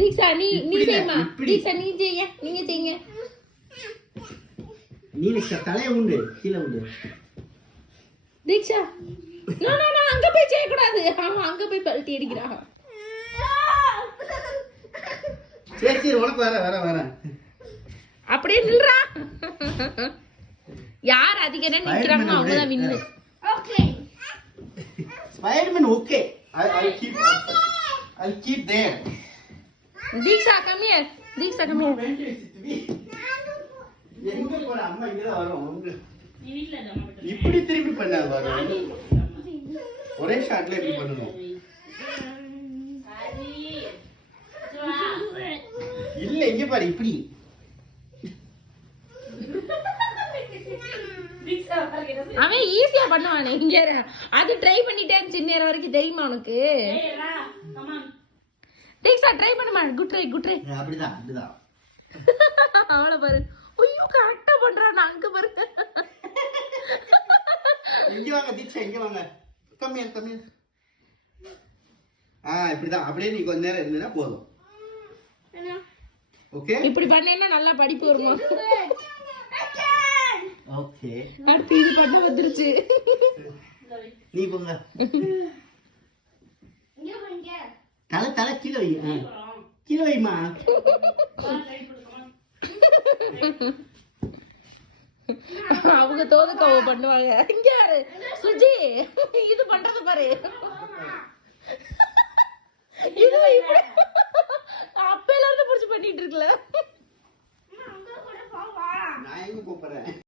தீக்ஷா நீ செய்யுமா. தீக்ஷா நீங்க செய்யுங்க. நீ தலைய உண்டு கீழே உண்டு. தீக்ஷா நோ அங்க போய் செய்ய கூடாது. ஆமா அங்க போய் பல்ட்டி அடிக்கிறான். சரி உனக்கு வர அப்படியே நில்றா. யார் அதிக நேரம் நிக்கிறாங்களோ அவங்க தான் win. Okay Spiderman okay. I'll keep there. Diksha come here. எங்க போற அம்மா இங்க தான் வரோம். நீ வீட்ல தான் இப்படி திருப்பி பண்ணா வரோம். ஒரே ஷாட்ல இப்படி பண்ணனும். இல்ல இங்க பாரு இப்படி. அவன் ஈஸியா பண்ணுவானே இங்க. அது ட்ரை பண்ணிட்டேன் சின்ன நேரம் வரைக்கும் தெரியுமா உனக்கு? தீக்ஷா ட்ரை பண்ணுமா. குட் ட்ரை அப்படிதான் அவள பாரு. ஐயோ கரெக்ட்டா பண்றான். அங்க பாரு. இங்க வாங்க தீக்ஷா இங்க வாங்க. கம்மியா இப்படிதான். அப்படியே நீ கொஞ்ச நேரம் இருந்தேன்னா போதும். ஓகே இப்படி பண்ணேன்னா நல்லா படிப்பு வருமா? ஓகே அடுத்து இது பண்ண வந்துருச்சு. நீ போங்க. தலை கீழே வைமா. அவங்க தோதுக்காவ பண்ணுவாங்க. இங்க யாரு சுஜி இது பண்றது பாரு. இது அப்பையில இருந்து புடிச்சு பண்ணிட்டு இருக்கல. நான் எங்க போறேன்.